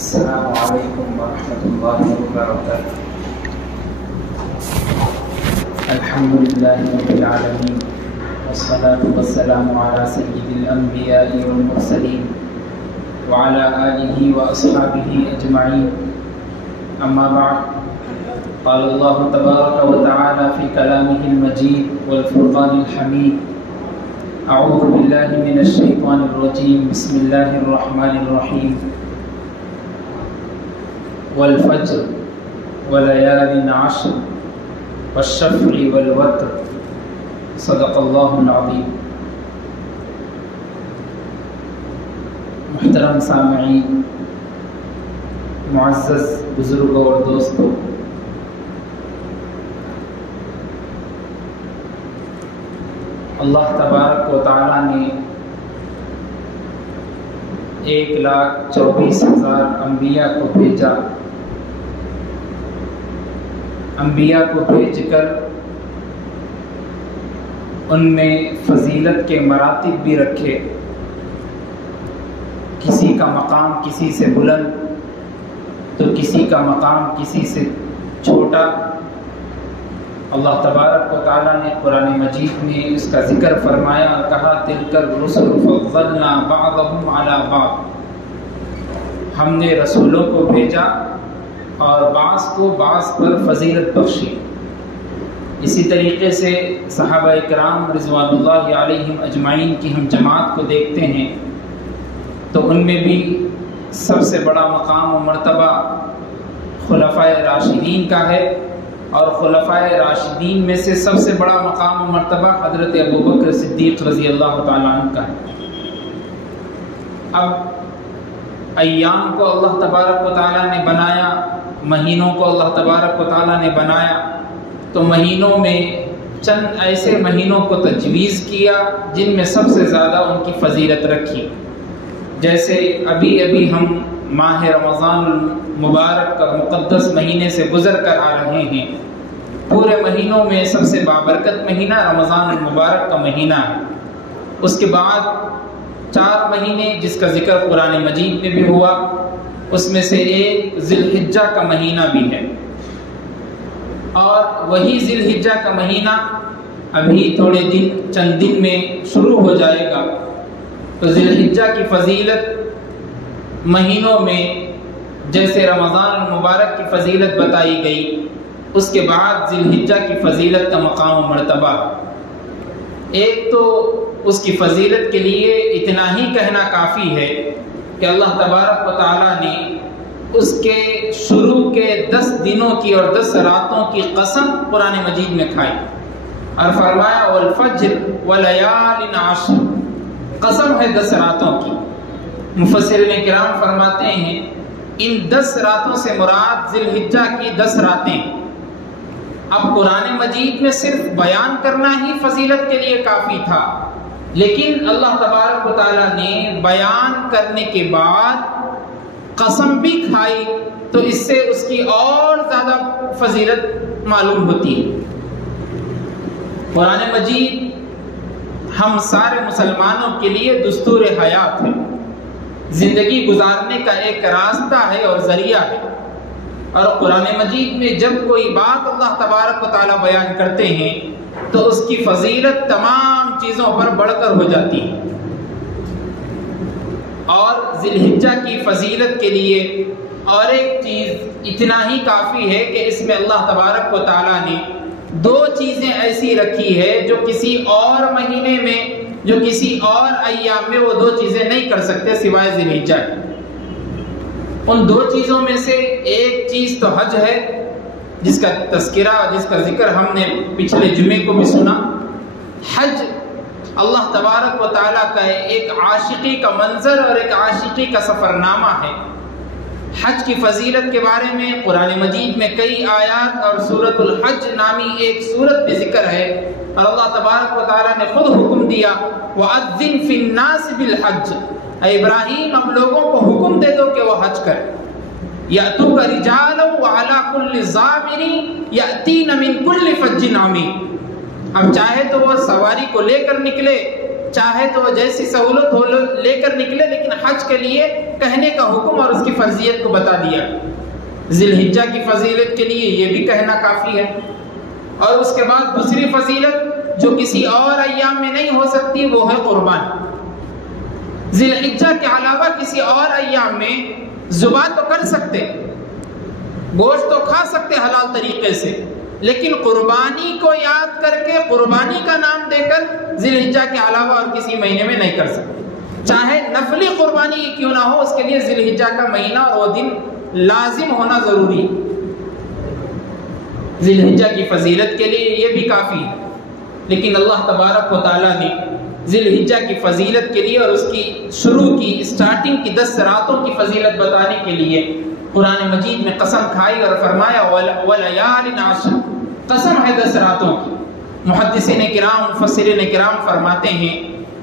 السلام علیکم ورحمۃ اللہ وبرکاتہ۔ الحمد للہ رب العالمین والصلاة والسلام علی سید الانبیاء والمرسلین وعلی آلہ واصحابہ اجمعین، اما بعد، قال اللہ تبارک وتعالی فی کلامہ المجید والفرقان الحمید، اعوذ باللہ من الشیطان الرجیم، بسم اللہ الرحمن الرحیم، والفجر وليال عشر والشفع والوتر صدق اللہ العظیم۔ محترم سامعین، معزز بزرگوں اور دوستوں، اللہ تبارک و تعالیٰ نے 1,24,000 انبیاء کو بھیجا۔ انبیاء کو بھیج کر ان میں فضیلت کے مراتب بھی رکھے، کسی کا مقام کسی سے بلند تو کسی کا مقام کسی سے چھوٹا۔ اللہ تبارک و تعالیٰ نے قرآن مجید میں اس کا ذکر فرمایا اور کہا تلک الرسل فضلنا بعضهم علی بعض، ہم نے رسولوں کو بھیجا اور بعض کو بعض پر فضیلت بخشی۔ اسی طریقے سے صحابہ کرام رضوان اللہ علیہم اجمعین کی ہم جماعت کو دیکھتے ہیں تو ان میں بھی سب سے بڑا مقام و مرتبہ خلفائے راشدین کا ہے، اور خلفائے راشدین میں سے سب سے بڑا مقام و مرتبہ حضرت ابوبکر صدیق رضی اللہ تعالیٰ عنہ کا ہے۔ اب ایام کو اللہ تبارک و تعالیٰ نے بنایا، مہینوں کو اللہ تبارک و تعالیٰ نے بنایا، تو مہینوں میں چند ایسے مہینوں کو تجویز کیا جن میں سب سے زیادہ ان کی فضیلت رکھی۔ جیسے ابھی ہم ماہ رمضان المبارک اور مقدس مہینے سے گزر کر آ رہے ہیں۔ پورے مہینوں میں سب سے بابرکت مہینہ رمضان المبارک کا مہینہ ہے۔ اس کے بعد 4 مہینے جس کا ذکر قرآن مجید میں بھی ہوا، اس میں سے ایک ذی الحجہ کا مہینہ بھی ہے، اور وہی ذی الحجہ کا مہینہ ابھی چند دن میں شروع ہو جائے گا۔ تو ذی الحجہ کی فضیلت مہینوں میں جیسے رمضان المبارک کی فضیلت بتائی گئی، اس کے بعد ذی الحجہ کی فضیلت کا مقام و مرتبہ۔ ایک تو اس کی فضیلت کے لیے اتنا ہی کہنا کافی ہے کہ اللہ تبارک و تعالیٰ نے اس کے شروع کے 10 دنوں کی اور 10 راتوں کی قسم قرآن مجید میں کھائی اور فرمایا والفجر ولیال عشر، قسم ہے 10 راتوں کی۔ مفسرین کرام فرماتے ہیں ان 10 راتوں سے مراد ذی الحجہ کی 10 راتیں۔ اب قرآن مجید میں صرف بیان کرنا ہی فضیلت کے لیے کافی تھا، لیکن اللہ تبارک و تعالیٰ نے بیان کرنے کے بعد قسم بھی کھائی تو اس سے اس کی اور زیادہ فضیلت معلوم ہوتی ہے۔ قرآن مجید ہم سارے مسلمانوں کے لیے دستور حیات ہے، زندگی گزارنے کا ایک راستہ ہے اور ذریعہ ہے، اور قرآن مجید میں جب کوئی بات اللہ تبارک و تعالیٰ بیان کرتے ہیں تو اس کی فضیلت تمام چیزوں پر بڑھ کر ہو جاتی ہے۔ اور ذی الحجہ کی فضیلت کے لیے اور ایک چیز اتنا ہی کافی ہے کہ اس میں اللہ تبارک و تعالیٰ نے 2 چیزیں ایسی رکھی ہے جو کسی اور مہینے میں، جو کسی اور ایام میں وہ 2 چیزیں نہیں کر سکتے سوائے ذی الحجہ۔ ان 2 چیزوں میں سے ایک چیز تو حج ہے، جس کا تذکرہ، جس کا ذکر ہم نے پچھلے جمعے کو بھی سنا۔ حج اللہ تبارک و تعالیٰ کا ایک عاشقی کا منظر اور ایک عاشقی کا سفر نامہ ہے۔ حج کی فضیلت کے بارے میں قرآن مجید میں کئی آیات اور سورۃ الحج نامی ایک سورت میں ذکر ہے، اور اللہ تبارک و تعالیٰ نے خود حکم دیا وَأَذِّن فِي النَّاسِ بِالْحَجِّ، اے ابراہیم اب لوگوں کو حکم دے دو کہ وہ حج کریں۔ یأتوک رجالا وعلی کل ضامر یأتین من کل فج عمیق، اب چاہے تو وہ سواری کو لے کر نکلے چاہے تو وہ جیسی سہولت ہو لے کر نکلے، لیکن حج کے لیے کہنے کا حکم اور اس کی فرضیت کو بتا دیا۔ ذی الحجہ کی فضیلت کے لیے یہ بھی کہنا کافی ہے۔ اور اس کے بعد دوسری فضیلت جو کسی اور ایام میں نہیں ہو سکتی وہ ہے قربانی۔ ذی الحجہ کے علاوہ کسی اور ایام میں ذبح تو کر سکتے، گوشت تو کھا سکتے حلال طریقے سے، لیکن قربانی کو یاد کر کے قربانی کا نام دے کر ذی الحجہ کے علاوہ اور کسی مہینے میں نہیں کر سکتے، چاہے نفلی قربانی کیوں نہ ہو، اس کے لیے ذی الحجہ کا مہینہ اور وہ دن لازم ہونا ضروری ہے۔ ذی الحجہ کی فضیلت کے لیے یہ بھی کافی ہے، لیکن اللہ تبارک و تعالیٰ نے ذی الحجہ کی فضیلت کے لیے اور اس کی شروع کی اسٹارٹنگ کی 10 راتوں کی فضیلت بتانے کے لیے قرآن مجید میں قسم کھائی اور فرمایا وَلَيَالٍ عَشْرٍ، قسم ہے 10 راتوں کی۔ محدثین کرام مفسرین کرام فرماتے ہیں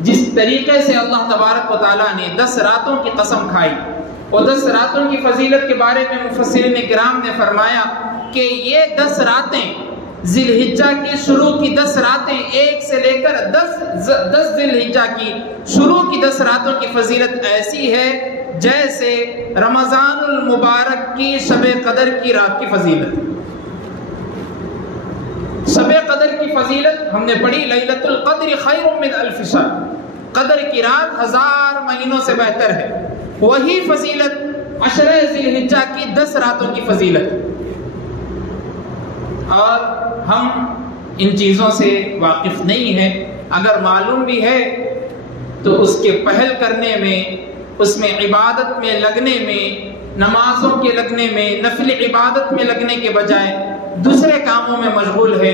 جس طریقے سے اللہ تبارک و تعالیٰ نے 10 راتوں کی قسم کھائی، اور 10 راتوں کی فضیلت کے بارے میں مفسرین کرام نے فرمایا کہ یہ 10 راتیں ذی الحجہ کی شروع کی 10 راتیں، 1 سے لے کر 10 ذی الحجہ کی شروع کی 10 راتوں کی فضیلت ایسی ہے جیسے رمضان المبارک کی شب قدر کی رات کی فضیلت۔ شب قدر کی فضیلت ہم نے پڑھی، لیلۃ القدر خیر من الف شہر، قدر کی رات 1000 مہینوں سے بہتر ہے۔ وہی فضیلت عشرہ ذی الحجہ کی 10 راتوں کی فضیلت، اور ہم ان چیزوں سے واقف نہیں ہیں۔ اگر معلوم بھی ہے تو اس کے پہل کرنے میں، اس میں عبادت میں لگنے میں، نمازوں کے لگنے میں، نفل عبادت میں لگنے کے بجائے دوسرے کاموں میں مشغول ہے۔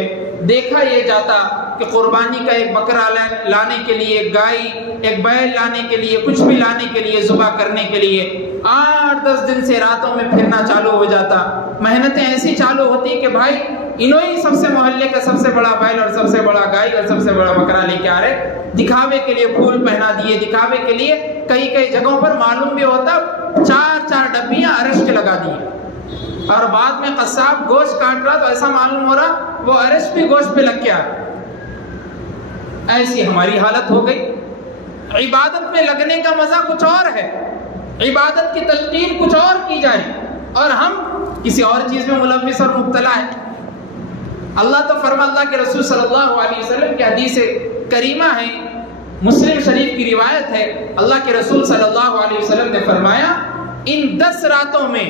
دیکھا یہ جاتا کہ قربانی کا ایک بکرا لانے کے لیے، ایک گائے، ایک بیل لانے کے لیے، کچھ بھی لانے کے لیے، ذبح کرنے کے لیے 8-10 دن سے راتوں میں پھرنا چالو ہو جاتا۔ محنتیں ایسی چالو ہوتی کہ بھائی انہوں سب سے محلے کا سب سے بڑا بیل اور سب سے بڑا گائے اور سب سے بڑا بکرا لے کے آ رہے، دکھاوے کے لیے پھول پہنا دیے، دکھاوے کے لیے کئی جگہوں پر معلوم بھی ہوتا 4 ڈبیاں ارش کے لگا دیے، اور بعد میں قصاب گوشت کاٹ رہا تو ایسا معلوم ہو رہا وہ ارش بھی گوشت پہ لگ کے آ رہا۔ ایسی ہماری حالت ہو گئی۔ عبادت میں لگنے کا مزہ کچھ اور ہے، عبادت کی تلقین کچھ اور کی جائے، اور ہم کسی اور چیز میں ملوث اور مبتلا ہے۔ اللہ تو فرما، اللہ کے رسول صلی اللہ علیہ وسلم کی حدیث کریمہ ہے، مسلم شریف کی روایت ہے، اللہ کے رسول صلی اللہ علیہ وسلم نے فرمایا ان 10 راتوں میں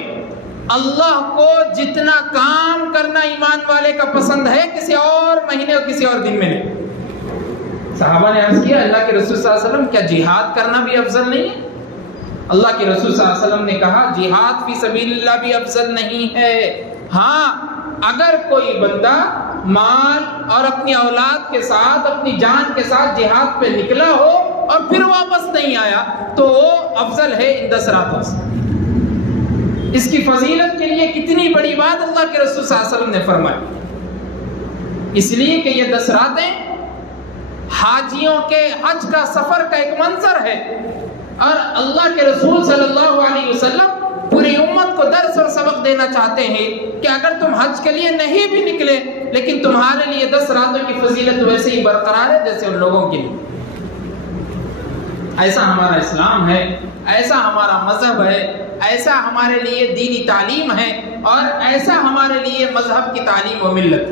اللہ کو جتنا کام کرنا ایمان والے کا پسند ہے کسی اور مہینے اور کسی اور دن میں نہیں۔ صحابہ نے عرض کیا اللہ کے رسول صلی اللہ علیہ وسلم کیا جہاد کرنا بھی افضل نہیں ہے؟ اللہ کے رسول صلی اللہ علیہ وسلم نے کہا جہاد فی سبیل اللہ بھی افضل نہیں ہے، ہاں اگر کوئی بندہ مال اور اپنی اولاد کے ساتھ، اپنی جان کے ساتھ جہاد پہ نکلا ہو اور پھر واپس نہیں آیا تو وہ افضل ہے ان 10 راتوں سے۔ اس کی فضیلت کے لیے کتنی بڑی بات اللہ کے رسول صلی اللہ علیہ وسلم نے فرمائی، اس لیے کہ یہ 10 راتیں حاجیوں کے حج کا سفر کا ایک منظر ہے، اور اللہ کے رسول صلی اللہ علیہ وسلم پوری امت کو درس اور سبق دینا چاہتے ہیں کہ اگر تم حج کے لیے نہیں بھی نکلے لیکن تمہارے لیے 10 راتوں کی فضیلت ویسے ہی برقرار ہے جیسے ان لوگوں کے لیے۔ ایسا ہمارا اسلام ہے، ایسا ہمارا مذہب ہے، ایسا ہمارے لیے دینی تعلیم ہے، اور ایسا ہمارے لیے مذہب کی تعلیم و ملت۔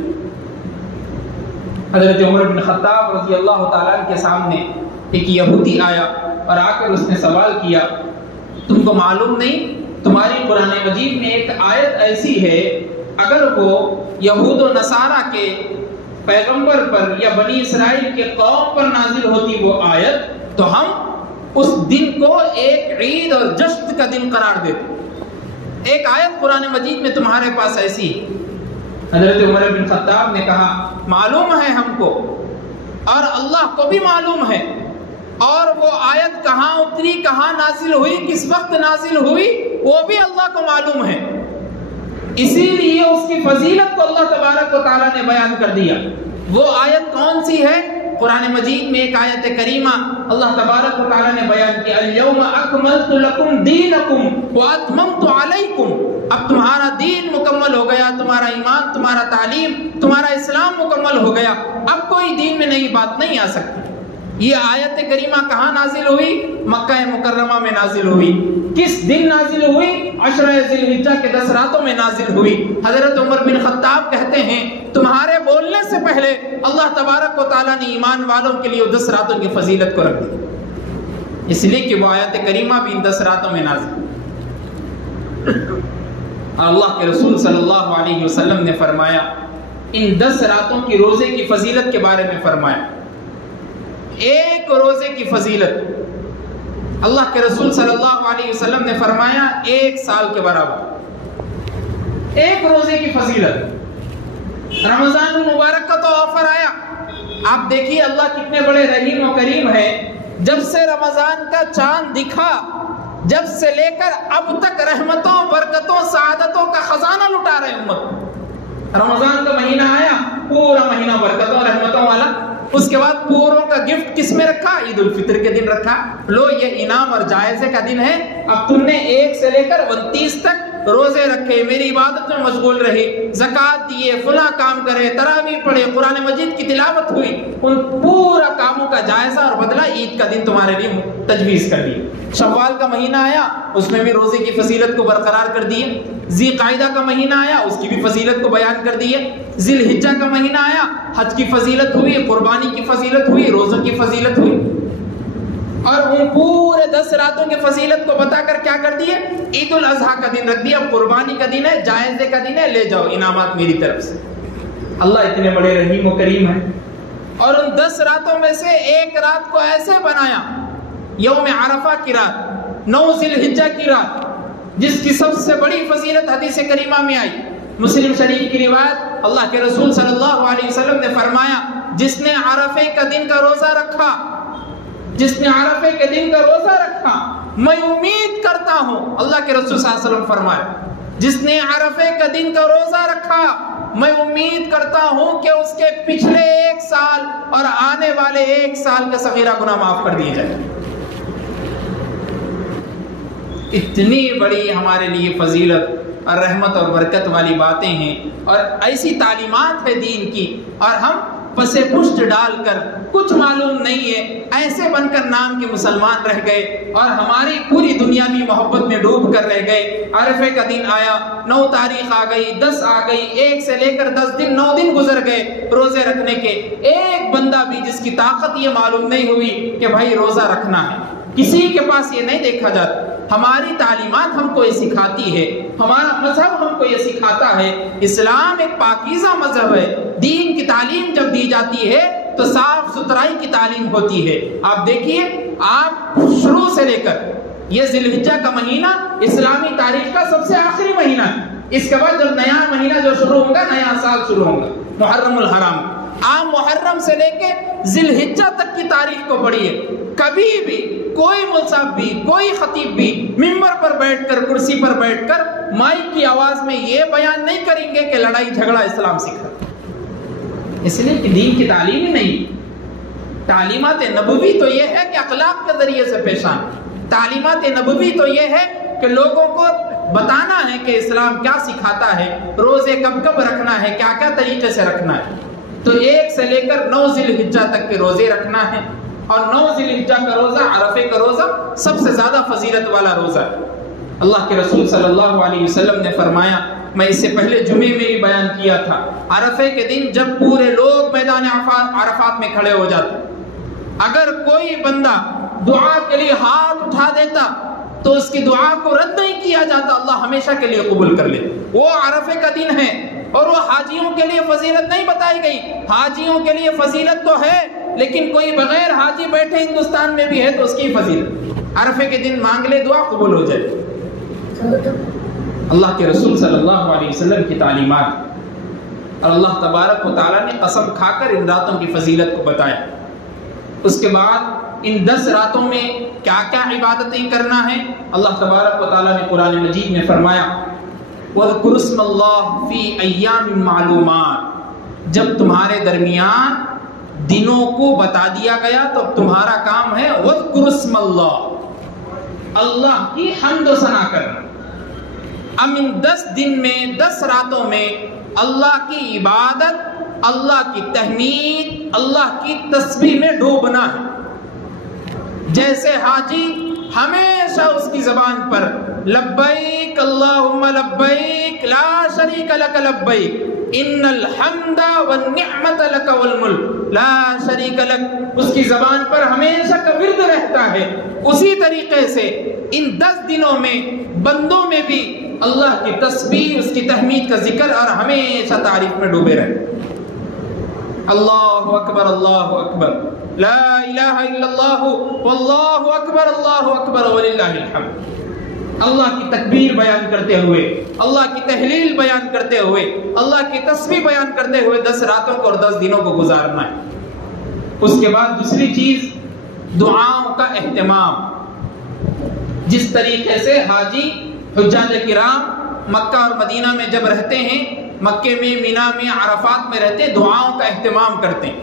حضرت عمر بن خطاب رضی اللہ تعالیٰ کے سامنے ایک یہودی آیا اور آ کر اس نے سوال کیا تم کو معلوم نہیں تمہاری قرآن مجید میں ایک آیت ایسی ہے اگر وہ یہود و نصارہ کے پیغمبر پر یا بنی اسرائیل کے قوم پر نازل ہوتی وہ آیت تو ہم اس دن کو ایک عید اور جشن کا دن قرار دیتے۔ ایک آیت قرآن مجید میں تمہارے پاس ایسی۔ حضرت عمر بن خطاب نے کہا معلوم ہے ہم کو اور اللہ کو بھی معلوم ہے، اور وہ آیت کہاں اتری، کہاں نازل ہوئی، کس وقت نازل ہوئی وہ بھی اللہ کو معلوم ہے، اسی لیے اس کی فضیلت کو اللہ تبارک و تعالیٰ نے بیان کر دیا۔ وہ آیت کون سی ہے؟ قرآن مجید میں ایک آیت کریمہ اللہ تبارک و تعالیٰ نے بیان کی اليوم اکملت لکم دینکم واتممت علیکم، اب تمہارا دین مکمل ہو گیا، تمہارا ایمان، تمہارا تعلیم، تمہارا اسلام مکمل ہو گیا، اب کوئی دین میں نئی بات نہیں آ سکتی۔ یہ آیت کریمہ کہاں نازل ہوئی؟ مکہ مکرمہ میں نازل ہوئی۔ کس دن نازل ہوئی؟ عشرہ ذی الحجہ کے 10 راتوں میں نازل ہوئی۔ حضرت عمر بن خطاب کہتے ہیں تمہارے بولنے سے پہلے اللہ تبارک و تعالیٰ نے ایمان والوں کے لیے 10 راتوں کی فضیلت کو رکھ دی، اس لیے کہ وہ آیت کریمہ بھی ان 10 راتوں میں نازل۔ اللہ کے رسول صلی اللہ علیہ وسلم نے فرمایا، ان 10 راتوں کی روزے کی فضیلت کے بارے میں فرمایا، ایک روزے کی فضیلت اللہ کے رسول صلی اللہ علیہ وسلم نے فرمایا 1 سال کے برابر، ایک روزے کی فضیلت۔ رمضان المبارک کا تو آفر آیا، آپ دیکھیے اللہ کتنے بڑے رحیم و کریم ہے۔ جب سے رمضان کا چاند دکھا، جب سے لے کر اب تک رحمتوں، برکتوں، سعادتوں کا خزانہ لٹا رہے امت۔ رمضان کا مہینہ آیا، پورا مہینہ برکتوں رحمتوں والا، اس کے بعد پوروں کا گفٹ کس میں رکھا؟ عید الفطر کے دن رکھا، لو یہ انعام اور جائزے کا دن ہے، اب تم نے 1 سے لے کر 29 تک روزے رکھے، میری عبادت میں مشغول رہے، زکوٰۃ دیے، فلاں کام کرے، تراویح پڑھے، قرآن مجید کی تلاوت ہوئی، ان پورا کاموں کا جائزہ اور بدلہ عید کا دن تمہارے لیے تجویز کر دی۔ شوال کا مہینہ آیا، اس میں بھی روزے کی فضیلت کو برقرار کر دیے۔ ذی قعدہ کا مہینہ آیا، اس کی بھی فضیلت کو بیان کر دیے۔ ذی الحجہ کا مہینہ آیا، حج کی فضیلت ہوئی، قربانی کی فضیلت ہوئی، روزوں کی فضیلت ہوئی، اور ان پورے 10 راتوں کی فضیلت کو بتا کر کیا کر دیے؟ عید الاضحیٰ کا دن رکھ دیا، قربانی کا دن ہے، جائزے کا دن ہے، لے جاؤ انعامات میری طرف سے۔ اللہ اتنے بڑے رحیم و کریم ہے۔ اور ان 10 راتوں میں سے ایک رات کو ایسے بنایا، یوم عرفہ کی رات، 9 ذی الحجہ کی رات، جس کی سب سے بڑی فضیلت حدیث کریمہ میں آئی، مسلم شریف کی روایت، اللہ کے رسول صلی اللہ علیہ وسلم نے فرمایا، جس نے عرفے کا دن کا روزہ رکھا، جس نے عرفے کے دن کا روزہ رکھا، میں امید کرتا ہوں، اللہ کے رسول صلی اللہ علیہ وسلم فرمایا، جس نے عرفے کا دن کا روزہ رکھا، میں امید کرتا ہوں کہ اس کے پچھلے 1 سال اور آنے والے 1 سال کا صغیرہ گناہ معاف کر دیے جائے۔ اتنی بڑی ہمارے لیے فضیلت اور رحمت اور برکت والی باتیں ہیں، اور ایسی تعلیمات ہے دین کی، اور ہم پس پشت ڈال کر کچھ معلوم نہیں ہے ایسے بن کر نام کے مسلمان رہ گئے، اور ہماری پوری دنیا بھی محبت میں ڈوب کر رہ گئے۔ عرفے کا دن آیا، 9 تاریخ آ گئی، 10 آ گئی، 1 سے لے کر 10 دن، 9 دن گزر گئے روزے رکھنے کے، ایک بندہ بھی جس کی طاقت یہ معلوم نہیں ہوئی کہ بھائی روزہ رکھنا ہے، کسی کے پاس یہ نہیں دیکھا جاتا۔ ہماری تعلیمات ہم کو یہ سکھاتی ہے، ہمارا مذہب ہم کو یہ سکھاتا ہے، اسلام ایک پاکیزہ مذہب ہے، دین کی تعلیم جب دی جاتی ہے تو صاف ستھرائی کی تعلیم ہوتی ہے۔ آپ دیکھیے، آپ شروع سے لے کر یہ ذی الحجہ کا مہینہ اسلامی تاریخ کا سب سے آخری مہینہ ہے، اس کے بعد جب نیا مہینہ جو شروع ہوگا، نیا سال شروع ہوگا، محرم الحرام۔ آپ محرم سے لے کے ذی الحجہ تک کی تاریخ کو پڑھیے، کبھی بھی کوئی ملصب بھی، کوئی خطیب بھی ممبر پر بیٹھ کر، کرسی پر بیٹھ کر مائک کی آواز میں یہ بیان نہیں کریں گے کہ لڑائی جھگڑا اسلام سکھاتا، اس لیے کہ دین کی تعلیم ہی نہیں۔ تعلیمات نبوی تو یہ ہے کہ اخلاق کے ذریعے سے پیش آنا، تعلیمات نبوی تو یہ ہے کہ لوگوں کو بتانا ہے کہ اسلام کیا سکھاتا ہے، روزے کب کب رکھنا ہے، کیا کیا طریقے سے رکھنا ہے۔ تو 1 سے لے کر 9 ذی الحجہ تک کے روزے رکھنا ہے، اور 9 ذی الحجہ کا روزہ، عرفے کا روزہ سب سے زیادہ فضیلت والا روزہ ہے۔ اللہ کے رسول صلی اللہ علیہ وسلم نے فرمایا، میں اس سے پہلے جمعے میں بھی بیان کیا تھا، عرفے کے دن جب پورے لوگ میدان عرفات میں کھڑے ہو جاتے، اگر کوئی بندہ دعا کے لیے ہاتھ اٹھا دیتا تو اس کی دعا کو رد نہیں کیا جاتا، اللہ ہمیشہ کے لیے قبول کر لے۔ وہ عرفے کا دن ہے، اور وہ حاجیوں کے لیے فضیلت نہیں بتائی گئی، حاجیوں کے لیے فضیلت تو ہے، لیکن کوئی بغیر حاجی بیٹھے ہندوستان میں بھی ہے تو اس کی فضیلت، عرفے کے دن مانگ لے، دعا قبول ہو جائے۔ اللہ کے رسول صلی اللہ علیہ وسلم کی تعلیمات، اور اللہ تبارک و تعالیٰ نے قسم کھا کر ان راتوں کی فضیلت کو بتایا۔ اس کے بعد ان 10 راتوں میں کیا کیا عبادتیں کرنا ہے، اللہ تبارک و تعالیٰ نے قرآن مجید میں فرمایا، وَاذْكُرُ اسْمَ اللَّهِ فِي أَيَّامٍ مَّعْلُومَاتٍ، جب تمہارے درمیان دنوں کو بتا دیا گیا تو تمہارا کام ہے وَاذْكُرُ اسْمَ اللَّهِ، اللہ کی حمد و ثنا کرنا۔ اب ان 10 دن میں، 10 راتوں میں اللہ کی عبادت، اللہ کی تحمید، اللہ کی تسبیح میں ڈوبنا ہے۔ جیسے حاجی ہمیشہ اس کی زبان پر لبیک اللہم لبیک لا شریک لک لبیک ان الحمد والنعمت لک والملک لا شریک لک، اس کی زبان پر ہمیشہ کا ورد رہتا ہے، اسی طریقے سے ان 10 دنوں میں بندوں میں بھی اللہ کی تسبیح، اس کی تحمید کا ذکر اور ہمیشہ تعریف میں ڈوبے رہے۔ اللہ اکبر لا الہ الا اللہ واللہ اکبر وللہ الحمد۔ اللہ کی تکبیر بیان کرتے ہوئے، اللہ کی تحلیل بیان کرتے ہوئے، اللہ کی تسبیح بیان کرتے ہوئے 10 راتوں کو اور 10 دنوں کو گزارنا ہے۔ اس کے بعد دوسری چیز دعاؤں کا اہتمام۔ جس طریقے سے حاجی حجاج کرام مکہ اور مدینہ میں جب رہتے ہیں، مکے میں، مینا میں، عرفات میں رہتے دعاؤں کا اہتمام کرتے ہیں،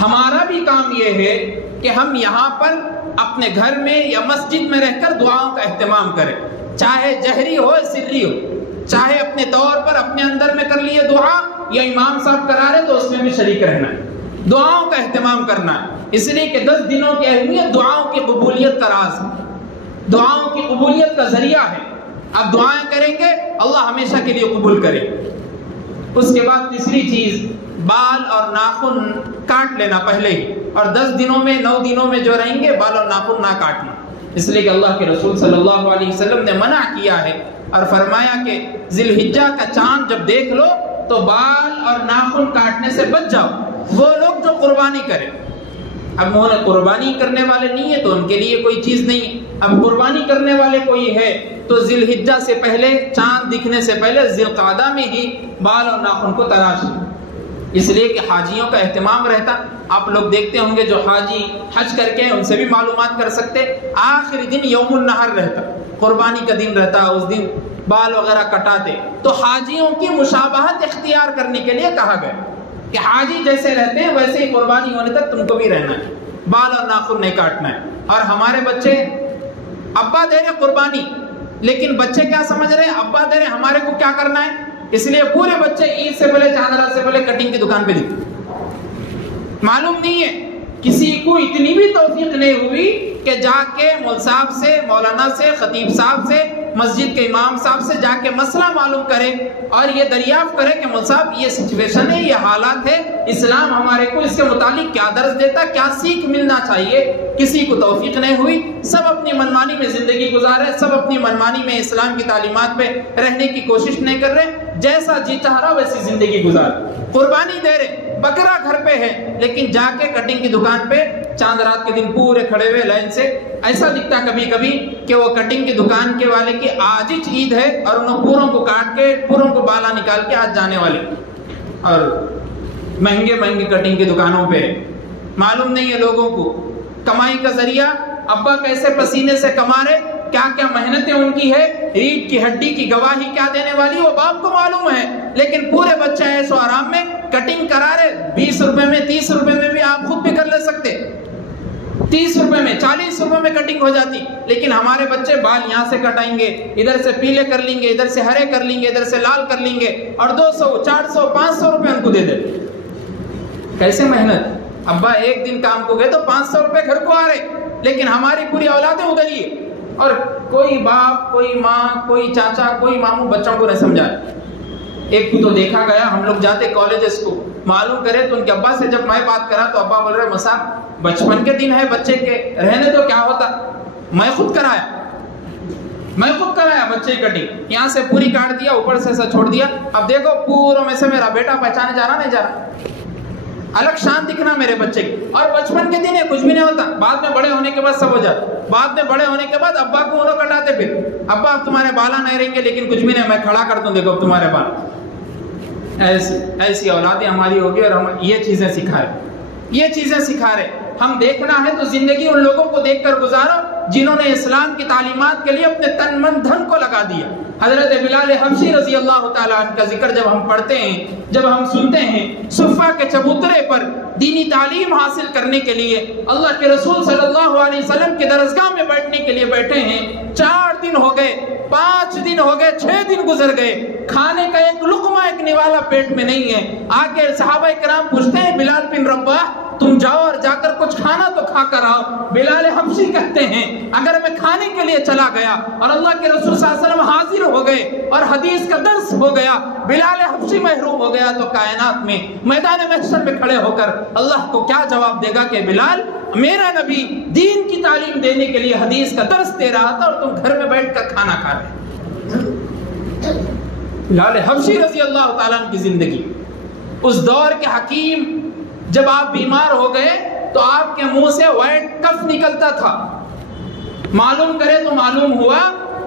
ہمارا بھی کام یہ ہے کہ ہم یہاں پر اپنے گھر میں یا مسجد میں رہ کر دعاؤں کا اہتمام کریں، چاہے جہری ہو سری ہو، چاہے اپنے طور پر اپنے اندر میں کر لیے دعا یا امام صاحب کرا رہے تو اس میں بھی شریک رہنا ہے، دعاؤں کا اہتمام کرنا ہے، اس لیے کہ 10 دنوں کی اہمیت دعاؤں کی قبولیت کا راز ہے، دعاؤں کی قبولیت کا ذریعہ ہے۔ آپ دعائیں کریں گے اللہ ہمیشہ کے لیے قبول کرے۔ اس کے بعد تیسری چیز بال اور ناخن کاٹ لینا پہلے ہی، اور 10 دنوں میں 9 دنوں میں جو رہیں گے بال اور ناخن نہ کاٹنا، اس لیے کہ اللہ کے رسول صلی اللہ علیہ وسلم نے منع کیا ہے اور فرمایا کہ ذی الحجہ کا چاند جب دیکھ لو تو بال اور ناخن کاٹنے سے بچ جاؤ۔ وہ لوگ جو قربانی کریں، اب وہ قربانی کرنے والے نہیں ہیں تو ان کے لیے کوئی چیز نہیں، اب قربانی کرنے والے کوئی ہے تو ذی الحجہ سے پہلے، چاند دکھنے سے پہلے ذی القعدہ میں ہی بال اور ناخن کو تراش، اس لیے کہ حاجیوں کا اہتمام رہتا۔ آپ لوگ دیکھتے ہوں گے جو حاجی حج کر کے ان سے بھی معلومات کر سکتے، آخری دن یوم النحر رہتا، قربانی کا دن رہتا، اس دن بال وغیرہ کٹاتے، تو حاجیوں کی مشابہت اختیار کرنے کے لیے کہا گیا کہ حاجی جیسے رہتے ہیں ویسے ہی قربانی ہونے تک تم کو بھی رہنا ہے، بال اور ناخن نہیں کاٹنا ہے۔ اور ہمارے بچے ابا دے رہے قربانی، لیکن بچے کیا سمجھ رہے ہیں ابا دے رہے ہمارے کو کیا کرنا ہے، اس لیے پورے بچے عید سے پہلے، چاند رات سے پہلے کٹنگ کی دکان پہ دکھتے، معلوم نہیں ہے کسی کو اتنی بھی توفیق نہیں ہوئی کہ جا کے مول صاحب سے، مولانا سے، خطیب صاحب سے، مسجد کے امام صاحب سے جا کے مسئلہ معلوم کرے اور یہ دریافت کرے کہ مول صاحب یہ سچویشن ہے، یہ حالات ہے، اسلام ہمارے کو اس کے متعلق کیا درس دیتا، کیا سیکھ ملنا چاہیے۔ کسی کو توفیق نہیں ہوئی، سب اپنی منمانی میں زندگی گزارے، سب اپنی منمانی میں اسلام کی تعلیمات پہ رہنے کی کوشش نہیں کر رہے، جیسا جی چاہ رہا ویسی زندگی گزار، قربانی دے رہے، بکرا گھر پہ ہے لیکن جا کے کٹنگ کی دکان پہ چاند رات کے دن پورے کھڑے ہوئے لائن سے، ایسا دکھتا کبھی کبھی کہ وہ کٹنگ کی دکان کے والے کی آج ہی عید ہے اور انہوں پوروں کو کاٹ کے، پوروں کو بالا نکال کے آج جانے والے، اور مہنگے مہنگے کٹنگ کی دکانوں پہ معلوم نہیں ہے لوگوں کو کمائی کا ذریعہ ابا کیسے پسینے سے کما رہے، کیا کیا محنتیں ان کی ہے، ریڑھ کی ہڈی کی گواہی کیا دینے والی وہ باپ کو معلوم ہے، لیکن پورے بچے ایسو آرام میں کٹنگ کرا رہے، 20 روپے میں، 30 روپے میں بھی آپ خود بھی کر لے سکتے، 30 روپے میں، 40 روپے میں کٹنگ ہو جاتی، لیکن ہمارے بچے بال یہاں سے کٹائیں گے، ادھر سے پیلے کر لیں گے، ادھر سے ہرے کر لیں گے، ادھر سے لال کر لیں گے، اور 200 400 500 روپے ان کو دے دے۔ کیسے محنت، ابا ایک دن کام کو گئے تو 500 روپے گھر کو آ رہے، لیکن ہماری پوری اولادیں ادھر ہی ہے، اور کوئی باپ، کوئی ماں، کوئی چاچا، کوئی ماموں بچوں کو نہیں سمجھا۔ ایک کو تو دیکھا گیا، ہم لوگ جاتے کالجز کو معلوم کرے تو ان کے ابا سے جب میں بات کرا تو ابا بول رہے مساق بچپن کے دن ہے بچے کے، رہنے تو کیا ہوتا، میں خود کرایا بچے کٹنگ، یہاں سے پوری کاٹ دیا، اوپر سے ایسا چھوڑ دیا، اب دیکھو پوروں میں سے میرا بیٹا پہچانے جا رہا نہیں جا رہا، الگ شان دکھنا میرے بچے کی، اور بچپن کے دن ہے کچھ بھی نہیں ہوتا، بعد میں بڑے ہونے کے بعد سب ہو جاتا، بعد میں بڑے ہونے کے بعد ابا کو انہوں کٹاتے، پھر ابا اب تمہارے بالا نہیں رہیں گے لیکن کچھ بھی نہیں، میں کھڑا کر دوں دیکھو اب تمہارے بال۔ ایسی اولادیں ہماری ہوگی اور ہم یہ چیزیں سکھا رہے، ہم دیکھنا ہے تو زندگی ان لوگوں کو دیکھ کر گزارو جنہوں نے اسلام کی تعلیمات کے لیے اپنے تن من دھن کو لگا دیا۔ حضرت بلال حبشی رضی اللہ تعالیٰ عنہ کا ذکر جب ہم پڑھتے ہیں، جب ہم سنتے ہیں، صفہ کے چبوترے پر دینی تعلیم حاصل کرنے کے لیے اللہ کے رسول صلی اللہ علیہ وسلم کی درسگاہ میں بیٹھنے کے لیے بیٹھے ہیں، 4 دن ہو گئے، 5 دن ہو گئے، 6 دن گزر گئے، کھانے کا ایک لقمہ، ایک نوالا پیٹ میں نہیں ہے۔ آ کے صحابہ کرام پوچھتے ہیں بلال بن رباح تم جاؤ اور جا کر کچھ کھانا تو کھا کر آؤ۔ بلال حبشی کہتے ہیں اگر میں کھانے کے لیے چلا گیا اور اللہ کے رسول صلی اللہ علیہ وسلم حاضر ہو گئے اور حدیث کا درس ہو گیا، بلال حبشی محروم ہو گیا، تو کائنات میں میدان محشر میں کھڑے ہو کر اللہ کو کیا جواب دے گا کہ بلال میرا نبی دین کی تعلیم دینے کے لیے حدیث کا درس دے رہا تھا اور تم گھر میں بیٹھ کر کھانا کھا رہے۔ بلال حبشی رضی اللہ تعالیٰ عنہ کی زندگی، اس دور کے حکیم، جب آپ بیمار ہو گئے تو آپ کے منہ سے وائٹ کف نکلتا تھا، معلوم کرے تو معلوم ہوا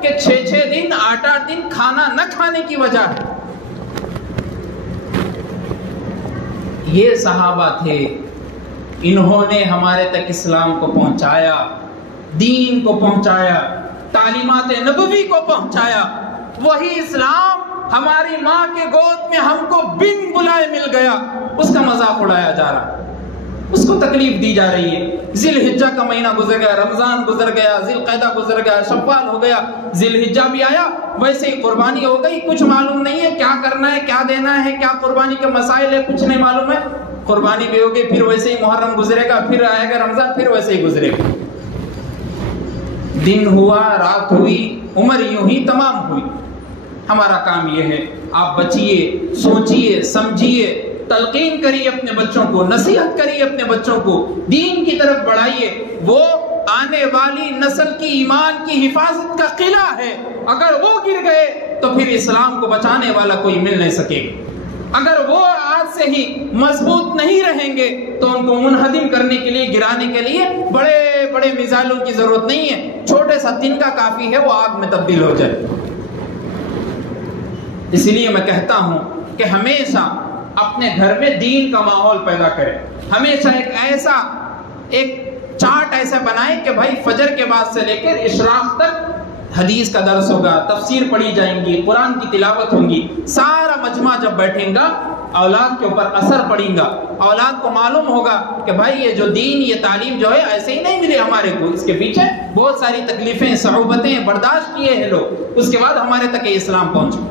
کہ 6 دن 8 دن کھانا نہ کھانے کی وجہ ہے۔ یہ صحابہ تھے، انہوں نے ہمارے تک اسلام کو پہنچایا، دین کو پہنچایا، تعلیمات نبوی کو پہنچایا۔ وہی اسلام ہماری ماں کے گود میں ہم کو بن بلائے مل گیا، اس کا مذاق اڑایا جا رہا، اس کو تکلیف دی جا رہی ہے۔ ذی الحجہ کا مہینہ گزر گیا، رمضان گزر گیا، ذی القعدہ گزر گیا، شوال ہو گیا، ذی الحجہ بھی آیا، ویسے ہی قربانی ہو گئی، کچھ معلوم نہیں ہے کیا کرنا ہے، کیا دینا ہے، کیا قربانی کے مسائل ہے، کچھ نہیں معلوم ہے، قربانی بھی ہوگی، پھر ویسے ہی محرم گزرے گا، پھر آئے گا رمضان، پھر ویسے ہی گزرے گا۔ دن ہوا، رات ہوئی، عمر یوں ہی تمام ہوئی۔ ہمارا کام یہ ہے، آپ بچیے، سوچیے، سمجھیے، تلقین کریے اپنے بچوں کو، نصیحت کریے اپنے بچوں کو، دین کی طرف بڑھائیے۔ وہ آنے والی نسل کی ایمان کی حفاظت کا قلعہ ہے، اگر وہ گر گئے تو پھر اسلام کو بچانے والا کوئی مل نہیں سکے گا۔ اگر وہ آج سے ہی مضبوط نہیں رہیں گے تو ان کو منہدم کرنے کے لیے، گرانے کے لیے بڑے بڑے میزائلوں کی ضرورت نہیں ہے، چھوٹے سا تنکا کافی ہے، وہ آگ میں تبدیل ہو جائے۔ اس لیے میں کہتا ہوں کہ ہمیشہ اپنے گھر میں دین کا ماحول پیدا کریں، ہمیشہ ایک چارٹ ایسا بنائیں کہ بھائی فجر کے بعد سے لے کر اشراق تک حدیث کا درس ہوگا، تفسیر پڑھی جائیں گی، قرآن کی تلاوت ہوگی، سارا مجمع جب بیٹھیں گا اولاد کے اوپر اثر پڑیں گا، اولاد کو معلوم ہوگا کہ بھائی یہ جو دین، یہ تعلیم جو ہے ایسے ہی نہیں ملے ہمارے کو، اس کے پیچھے بہت ساری تکلیفیں، صعوبتیں برداشت کیے ہیں لوگ، اس کے بعد ہمارے تک یہ اسلام پہنچا۔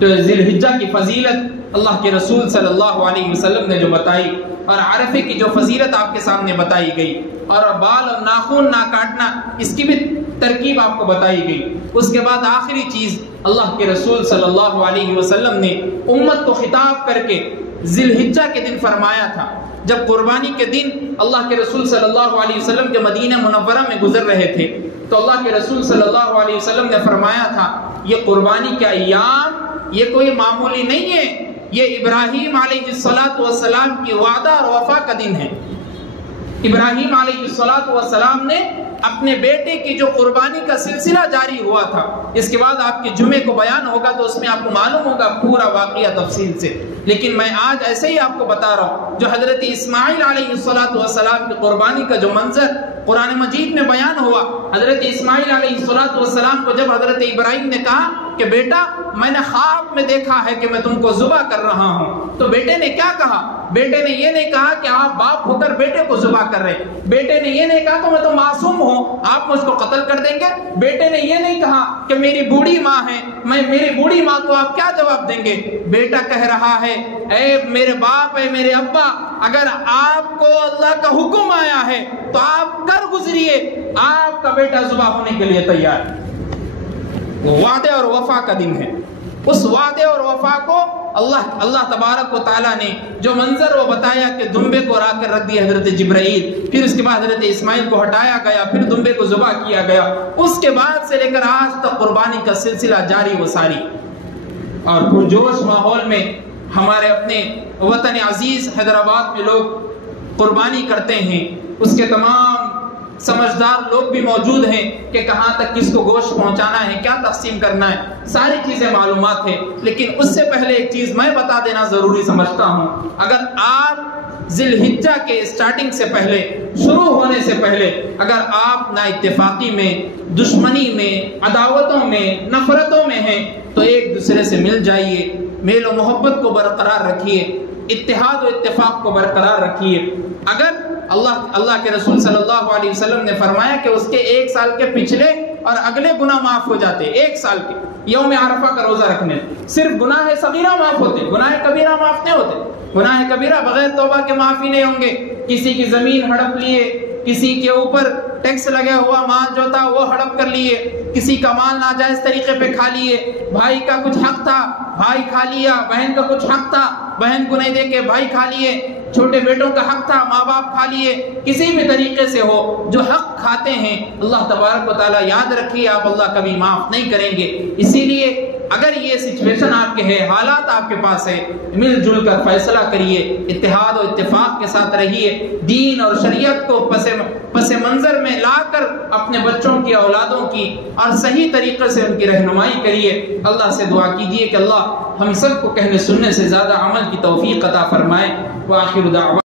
تو ذی الحجہ کی فضیلت اللہ کے رسول صلی اللہ علیہ وسلم نے جو بتائی، اور عرفے کی جو فضیلت آپ کے سامنے بتائی گئی، اور بال اور ناخن نہ کاٹنا، اس کی بھی ترکیب آپ کو بتائی گئی۔ اس کے بعد آخری چیز اللہ کے رسول صلی اللہ علیہ وسلم نے امت کو خطاب کر کے ذی الحجہ کے دن فرمایا تھا، جب قربانی کے دن اللہ کے رسول صلی اللہ علیہ وسلم کے مدینہ منورہ میں گزر رہے تھے، تو اللہ کے رسول صلی اللہ علیہ وسلم نے فرمایا تھا یہ قربانی کا ایام یہ کوئی معمولی نہیں ہے، یہ ابراہیم علیہ السلام کی وعدہ اور وفا کا دن ہے۔ ابراہیم علیہ السلام نے اپنے بیٹے کی جو قربانی کا سلسلہ جاری ہوا تھا، اس کے بعد آپ کے جمعے کو بیان ہوگا تو اس میں آپ کو معلوم ہوگا پورا واقعہ تفصیل سے، لیکن میں آج ایسے ہی آپ کو بتا رہا ہوں۔ جو حضرت اسماعیل علیہ السلام کی قربانی کا جو منظر قرآن مجید میں بیان ہوا، حضرت اسماعیل علیہ السلام کو جب حضرت ابراہیم نے کہا کہ بیٹا میں نے خواب میں دیکھا ہے کہ میں تم کو ذبح کر رہا ہوں، تو بیٹے نے کیا کہا؟ بیٹے نے یہ نہیں کہا کہ آپ باپ ہو کر بیٹے کو ذبح کر رہے، بیٹے نے یہ نہیں کہا کہ میں تو معصوم ہوں آپ مجھ کو قتل کر دیں گے، بیٹے نے یہ نہیں کہا کہ میری بوڑھی ماں ہے، میری بوڑھی ماں کو آپ کیا جواب دیں گے۔ بیٹا کہہ رہا ہے اے میرے باپ، اے میرے ابا، اگر آپ کو اللہ کا حکم آیا ہے تو آپ کر گزریے، آپ کا بیٹا ذبح ہونے کے لیے تیار ہے۔ وعدے اور وفا کا دن ہے، اس وعدے اور وفا کو اللہ تبارک و تعالیٰ نے جو منظر وہ بتایا کہ دمبے کو لا کر رکھ دیا حضرت جبرائیل، پھر اس کے بعد حضرت اسماعیل کو ہٹایا گیا، پھر دمبے کو ذبح کیا گیا، اس کے بعد سے لے کر آج تک قربانی کا سلسلہ جاری و ساری، اور پرجوش ماحول میں ہمارے اپنے وطن عزیز حیدرآباد میں لوگ قربانی کرتے ہیں۔ اس کے تمام سمجھدار لوگ بھی موجود ہیں کہ کہاں تک کس کو گوشت پہنچانا ہے، کیا تقسیم کرنا ہے، ساری چیزیں معلومات ہیں، لیکن اس سے پہلے ایک چیز میں بتا دینا ضروری سمجھتا ہوں۔ اگر آپ ذی الحجہ کے اسٹارٹنگ سے پہلے، شروع ہونے سے پہلے اگر آپ نا اتفاقی میں، دشمنی میں، عداوتوں میں، نفرتوں میں ہیں تو ایک دوسرے سے مل جائیے، میل و محبت کو برقرار رکھیے، اتحاد و اتفاق کو برقرار رکھیے۔ اگر اللہ کے رسول صلی اللہ علیہ وسلم نے فرمایا کہ اس کے 1 سال کے پچھلے اور اگلے گناہ معاف ہو جاتے. 1 سال کے یوم عرفہ کا روزہ رکھنے صرف گناہ صغیرہ معاف ہوتے, گناہ کبیرہ معاف نہیں ہوتے. گناہ کبیرہ بغیر توبہ کے معافی نہیں ہوں گے. کسی کی زمین ہڑپ لیے, کسی کے اوپر ٹیکس لگا ہوا مال جو تھا وہ ہڑپ کر لیے, کسی کا مال ناجائز طریقے پہ کھا لیے, بھائی کا کچھ حق تھا بھائی کھا لیا, بہن کا کچھ حق تھا بہن کو نہیں دے کے بھائی کھا لیے, چھوٹے بیٹوں کا حق تھا ماں باپ کھا لیے. کسی بھی طریقے سے ہو جو حق کھاتے ہیں اللہ تبارک و تعالیٰ یاد رکھیے آپ اللہ کبھی معاف نہیں کریں گے. اسی لیے اگر یہ سچویشن آپ کے ہے, حالات آپ کے پاس ہے, مل جل کر فیصلہ کریے, اتحاد و اتفاق کے ساتھ رہیے, دین اور شریعت کو پس منظر میں لا کر اپنے بچوں کی اولادوں کی اور صحیح طریقے سے ان کی رہنمائی کریے. اللہ سے دعا کیجیے کہ اللہ ہم سب کو کہنے سننے سے زیادہ عمل کی توفیق عطا فرمائے. وآخر دعوانا